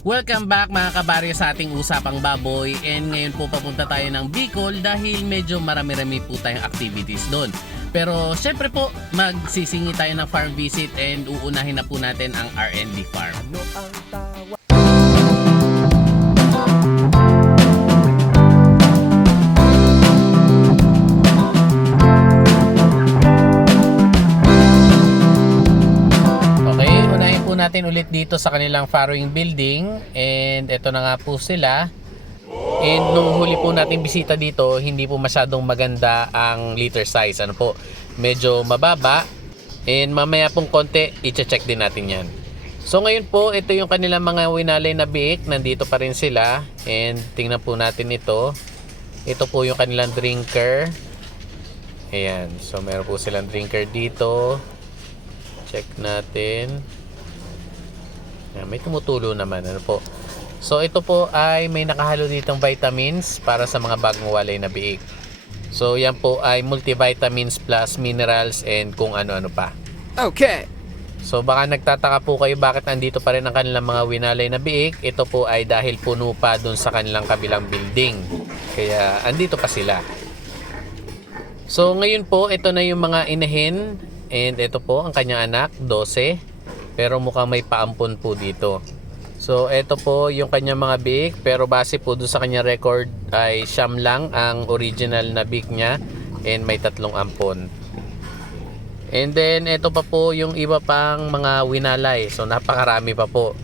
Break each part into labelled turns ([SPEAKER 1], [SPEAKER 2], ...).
[SPEAKER 1] Welcome back mga kabaryo sa ating usapang baboy and ngayon po papunta tayo ng Bicol dahil medyo marami-rami po tayong activities doon. Pero syempre po magsisingi tayo ng farm visit and uunahin na po natin ang R&D farm.
[SPEAKER 2] Ano ang
[SPEAKER 1] natin ulit dito sa kanilang farrowing building and ito na nga po sila. And nung huli po natin bisita dito, hindi po masyadong maganda ang liter size. Ano po, medyo mababa. And mamaya pong konti, i-check din natin yan. So ngayon po, ito yung kanilang mga winalay na biik. Nandito pa rin sila. And tingnan po natin ito. Ito po yung kanilang drinker. Ayan. So meron po silang drinker dito. Check natin. Ayan, may tumutulo naman. Ano po? So ito po ay may nakahalo ditong vitamins para sa mga bagong walay na biik. So yan po ay multivitamins plus minerals and kung ano-ano pa.
[SPEAKER 2] Okay.
[SPEAKER 1] So baka nagtataka po kayo bakit nandito pa rin ang kanilang mga winalay na biik. Ito po ay dahil puno pa dun sa kanilang kabilang building. Kaya andito pa sila. So ngayon po, ito na yung mga inahin. And ito po ang kanyang anak, 12. Pero mukhang may paampon po dito. So ito po yung kanyang mga biik. Pero base po dun sa kanyang record ay siyam lang ang original na biik niya. And may tatlong ampon. And then ito pa po yung iba pang mga winalay. So napakarami pa po.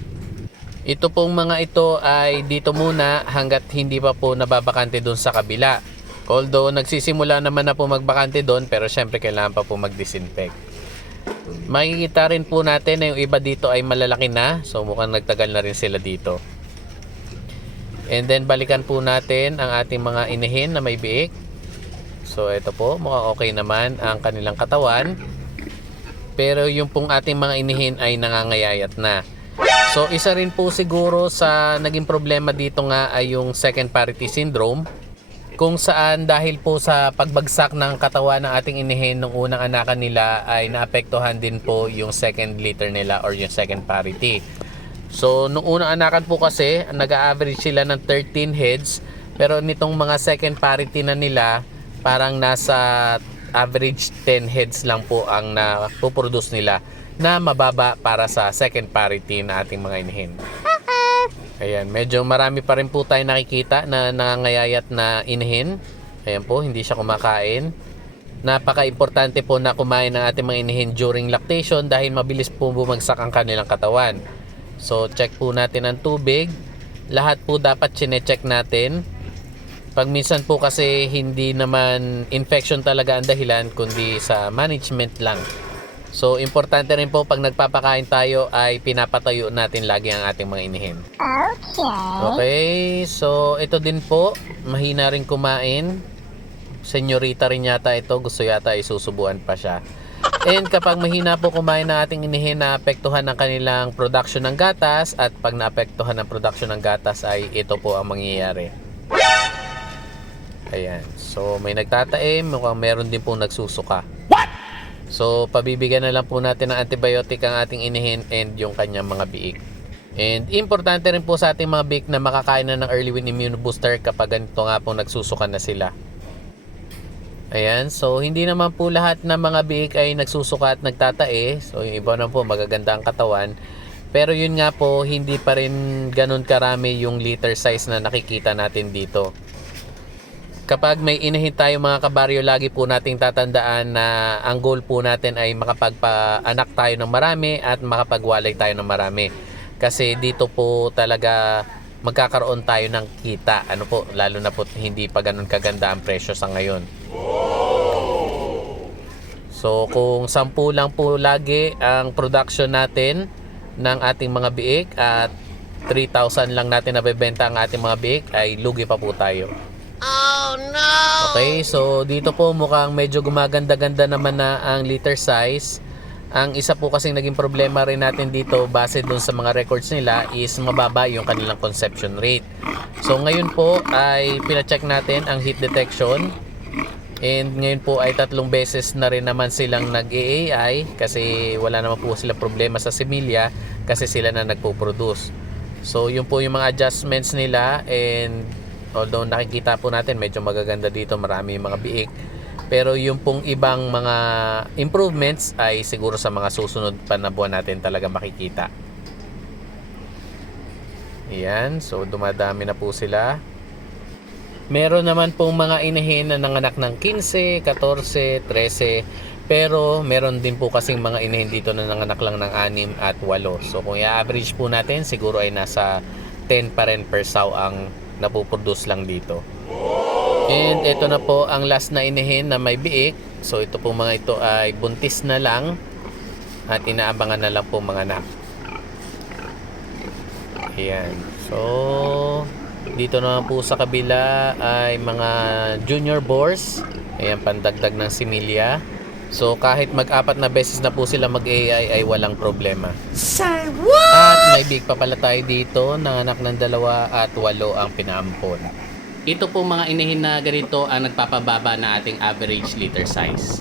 [SPEAKER 1] Ito pong mga ito ay dito muna hanggat hindi pa po nababakante doon sa kabila. Although nagsisimula naman na po magbakante doon pero syempre kailangan pa po mag-disinfect. Makikita rin po natin na yung iba dito ay malalaki na. So mukhang nagtagal na rin sila dito. And then balikan po natin ang ating mga inihin na may biik. So ito po, mukhang okay naman ang kanilang katawan. Pero yung pong ating mga inihin ay nangangayayat na. So isa rin po siguro sa naging problema dito nga ay yung second parity syndrome kung saan dahil po sa pagbagsak ng katawan ng ating inihin nung unang anakan nila ay naapektuhan din po yung second litter nila or yung second parity. So nung unang anakan po kasi nag-average sila ng 13 heads pero nitong mga second parity na nila parang nasa average 10 heads lang po ang napoproduce nila na mababa para sa second parity na ating mga inihin. Ayan, medyo marami pa rin po tayo nakikita na nangangayayat na inihin. Ayan po, hindi siya kumakain. Napaka-importante po na kumain ng ating mga inihin during lactation dahil mabilis po bumagsak ang kanilang katawan. So, check po natin ang tubig. Lahat po dapat chine-check natin. Pag minsan po kasi hindi naman infection talaga ang dahilan kundi sa management lang. So, importante rin po pag nagpapakain tayo ay pinapatayo natin lagi ang ating mga inihin. Okay, so ito din po, mahina rin kumain. Senyorita rin yata ito, gusto yata isusubuan pa siya. And kapag mahina po kumain ng ating inihin, naapektuhan ng kanilang production ng gatas at pag naapektuhan ng production ng gatas ay ito po ang mangyayari. Ayan, so may nagtataim, mukhang meron din po nagsusuka. So, pabibigyan na lang po natin ng antibiotic ang ating inihin and yung kanyang mga biik. And importante rin po sa ating mga biik na makakain na ng early win immune booster kapag ganito nga po nagsusuka na sila. Ayan, so hindi naman po lahat ng mga biik ay nagsusuka at nagtatae. So, yung iba na po magaganda ang katawan. Pero yun nga po, hindi pa rin ganun karami yung liter size na nakikita natin dito kapag may inahin tayo mga kabaryo, lagi po nating tatandaan na ang goal po natin ay makapagpaanak tayo ng marami at makapagwalay tayo ng marami. Kasi dito po talaga magkakaroon tayo ng kita. Ano po, lalo na po hindi pa ganun kaganda ang presyo sa ngayon. So kung 10 lang po lagi ang production natin ng ating mga biik at 3,000 lang natin nabebenta ang ating mga biik ay lugi pa po tayo. Okay, so dito po mukhang medyo gumaganda-ganda naman na ang liter size. Ang isa po kasing naging problema rin natin dito base dun sa mga records nila is mababa yung kanilang conception rate. So ngayon po ay pina-check natin ang heat detection. And ngayon po ay tatlong beses na rin naman silang nag-AI kasi wala naman po sila problema sa similya kasi sila na nagpo-produce. So yun po yung mga adjustments nila and although nakikita po natin medyo magaganda dito, marami mga biik. Pero yung pong ibang mga improvements ay siguro sa mga susunod pa na buwan natin talaga makikita. Ayan, so dumadami na po sila. Meron naman pong mga inahin na nanganak ng 15, 14, 13. Pero meron din po kasing mga inahin dito na nanganak lang ng 6 at 8. So kung i-average po natin, siguro ay nasa 10 pa rin per sow ang napuproduce lang dito. And ito na po ang last na inahin na may biik. So ito po mga ito ay buntis na lang at inaabangan na lang po mga anak. Ayan. So, dito naman po sa kabila ay mga junior boars. Ayan, pandagdag ng similya. So, kahit mag-apat na beses na po sila mag-AI ay walang problema.
[SPEAKER 2] Say what?
[SPEAKER 1] At may big pa pala tayo dito, nanganak ng dalawa at walo ang pinaampon. Ito po mga inahin na ganito ang nagpapababa na ating average litter size.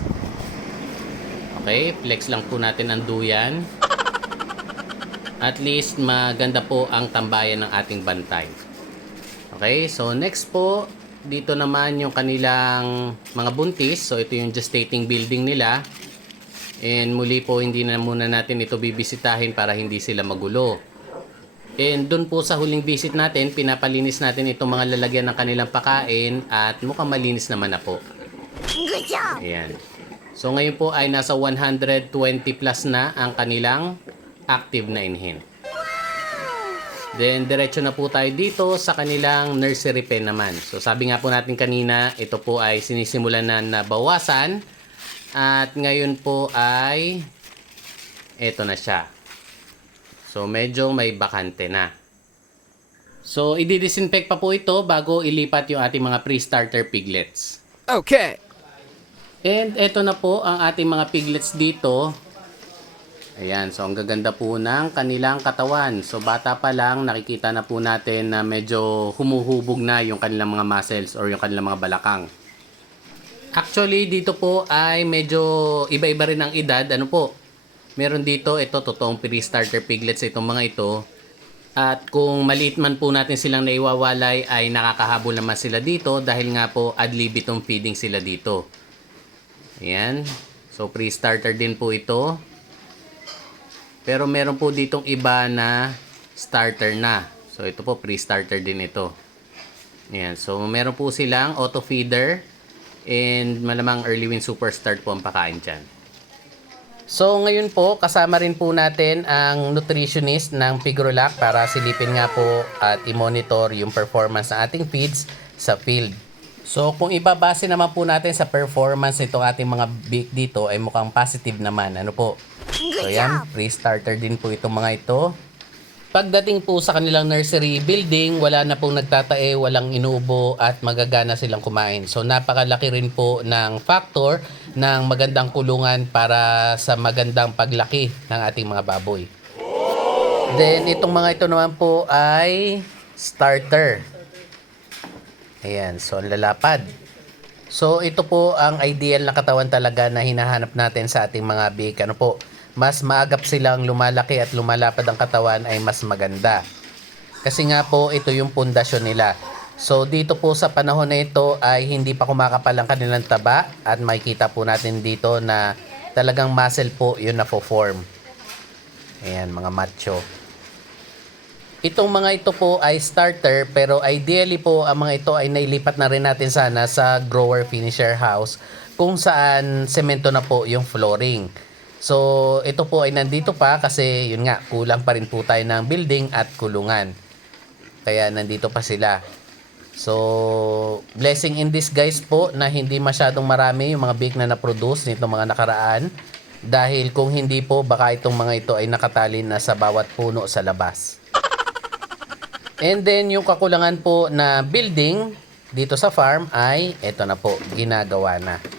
[SPEAKER 1] Okay, flex lang po natin ang duyan. At least maganda po ang tambayan ng ating bantay. Okay, so next po, dito naman yung kanilang mga buntis. So ito yung gestating building nila. And muli po, hindi na muna natin ito bibisitahin para hindi sila magulo. And doon po sa huling visit natin, pinapalinis natin itong mga lalagyan ng kanilang pakain at mukhang malinis naman na po.
[SPEAKER 3] Good job!
[SPEAKER 1] Ayan. So ngayon po ay nasa 120 plus na ang kanilang active na inhin. Then diretso na po tayo dito sa kanilang nursery pen naman. So sabi nga po natin kanina, ito po ay sinisimulan na nabawasan at ngayon po ay ito na siya. So medyo may bakante na. So i-disinfect pa po ito bago ilipat yung ating mga pre-starter piglets.
[SPEAKER 2] Okay.
[SPEAKER 1] And eto na po ang ating mga piglets dito. Ayan, so ang gaganda po ng kanilang katawan. So bata pa lang, nakikita na po natin na medyo humuhubog na yung kanilang mga muscles or yung kanilang mga balakang. Actually, dito po ay medyo iba-iba rin ang edad. Ano po? Meron dito, ito, totoong pre-starter piglets itong mga ito. At kung maliit man po natin silang naiwawalay, ay nakakahabol naman sila dito dahil nga po ad libitum feeding sila dito. Ayan. So, pre-starter din po ito. Pero meron po ditong iba na starter na. So, ito po, pre-starter din ito. Ayan. So, meron po silang auto feeder and malamang early win super start po ang pakain dyan. So, ngayon po, kasama rin po natin ang nutritionist ng Pigrolac para silipin nga po at i-monitor yung performance ng ating feeds sa field. So, kung ibabase naman po natin sa performance nitong ating mga big dito ay mukhang positive naman. Ano po? So, yan. Pre-starter din po itong mga ito. Pagdating po sa kanilang nursery building, wala na pong nagtatae, walang inuubo at magagana silang kumain. So napakalaki rin po ng factor ng magandang kulungan para sa magandang paglaki ng ating mga baboy. Then itong mga ito naman po ay starter. Ayan, so ang lalapad. So ito po ang ideal na katawan talaga na hinahanap natin sa ating mga big. Ano po, mas maagap silang lumalaki at lumalapad ang katawan ay mas maganda. Kasi nga po ito yung pundasyon nila. So dito po sa panahon na ito ay hindi pa kumakapal ang kanilang taba at makikita po natin dito na talagang muscle po yun na form. Ayan mga macho. Itong mga ito po ay starter pero ideally po ang mga ito ay nailipat na rin natin sana sa grower finisher house kung saan semento na po yung flooring. So ito po ay nandito pa kasi yun nga kulang pa rin po tayo ng building at kulungan. Kaya nandito pa sila. So blessing in disguise po na hindi masyadong marami yung mga bake na na-produce nitong mga nakaraan. Dahil kung hindi po baka itong mga ito ay nakatali na sa bawat puno sa labas. And then yung kakulangan po na building dito sa farm ay eto na po, ginagawa na.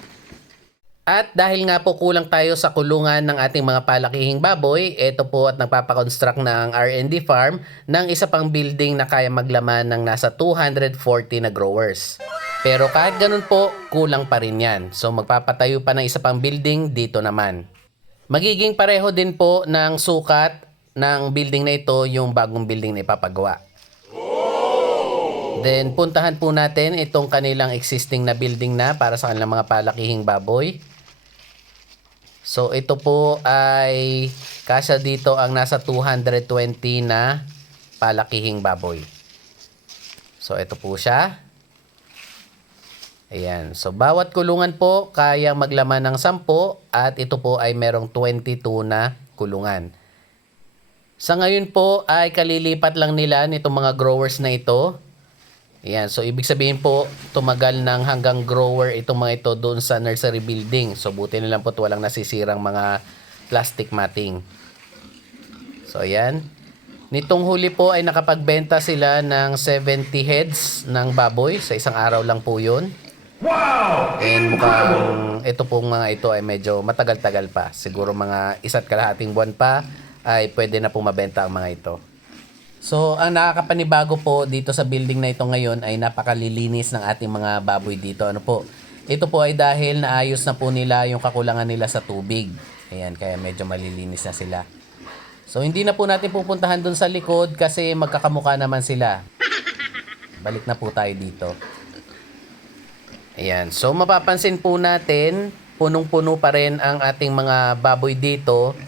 [SPEAKER 1] At dahil nga po kulang tayo sa kulungan ng ating mga palakihing baboy, eto po at nagpapakonstruct ng R&D farm ng isa pang building na kaya maglaman ng nasa 240 na growers. Pero kahit ganun po, kulang pa rin yan. So magpapatayo pa ng isa pang building dito naman. Magiging pareho din po ng sukat ng building na ito yung bagong building na ipapagawa. Then puntahan po natin itong kanilang existing na building na para sa kanilang mga palakihing baboy. So ito po ay kasya dito ang nasa 220 na palakihing baboy. So ito po siya. Ayan. So bawat kulungan po kaya maglaman ng 10 at ito po ay merong 22 na kulungan. Sa ngayon po ay kalilipat lang nila nitong mga growers na ito. Ayan, so ibig sabihin po, tumagal ng hanggang grower itong mga ito doon sa nursery building. So buti na lang po walang nasisirang mga plastic matting. So ayan. Nitong huli po ay nakapagbenta sila ng 70 heads ng baboy. Sa isang araw lang po yun. Wow! And mukhang ito pong mga ito ay medyo matagal-tagal pa. Siguro mga isa't kalahating buwan pa ay pwede na pong mabenta ang mga ito. So, ang nakakapanibago po dito sa building na ito ngayon ay napakalilinis ng ating mga baboy dito. Ano po? Ito po ay dahil naayos na po nila yung kakulangan nila sa tubig. Ayan, kaya medyo malilinis na sila. So, hindi na po natin pupuntahan dun sa likod kasi magkakamukha naman sila. Balik na po tayo dito. Ayan. So, mapapansin po natin, punong-puno pa rin ang ating mga baboy dito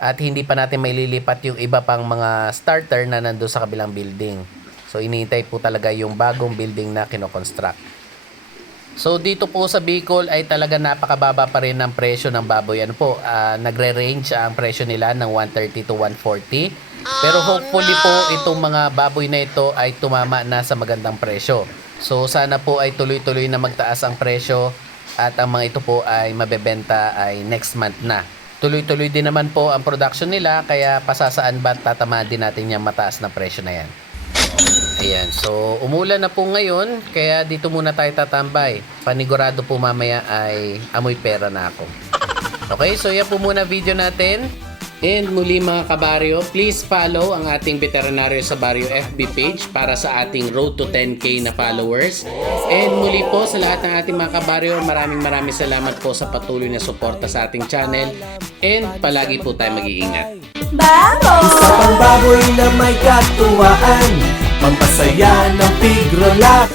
[SPEAKER 1] at hindi pa natin may lilipat yung iba pang mga starter na nandun sa kabilang building. So, iniintay po talaga yung bagong building na kinoconstruct. So, dito po sa Bicol ay talaga napakababa pa rin ng presyo ng baboy. Ano po, ah, nagre-range ang presyo nila ng 130 to 140. Pero hopefully po itong mga baboy na ito ay tumama na sa magandang presyo. So, sana po ay tuloy-tuloy na magtaas ang presyo at ang mga ito po ay mabebenta ay next month na. Tuloy-tuloy din naman po ang production nila kaya pasasaan ba tatama natin yung mataas na presyo na yan. Ayan, so umulan na po ngayon, kaya dito muna tayo tatambay. Panigurado po mamaya ay amoy pera na ako. Okay, so yan po muna video natin. And muli mga kabaryo, please follow ang ating Veterinaryo sa Baryo FB page para sa ating road to 10k na followers. And muli po sa lahat ng ating mga kabaryo, maraming maraming salamat po sa patuloy na suporta sa ating channel. And palagi po tayo mag-iingat.
[SPEAKER 3] Isa pang baboy na may katuwaan Pampasaya ng pigrolak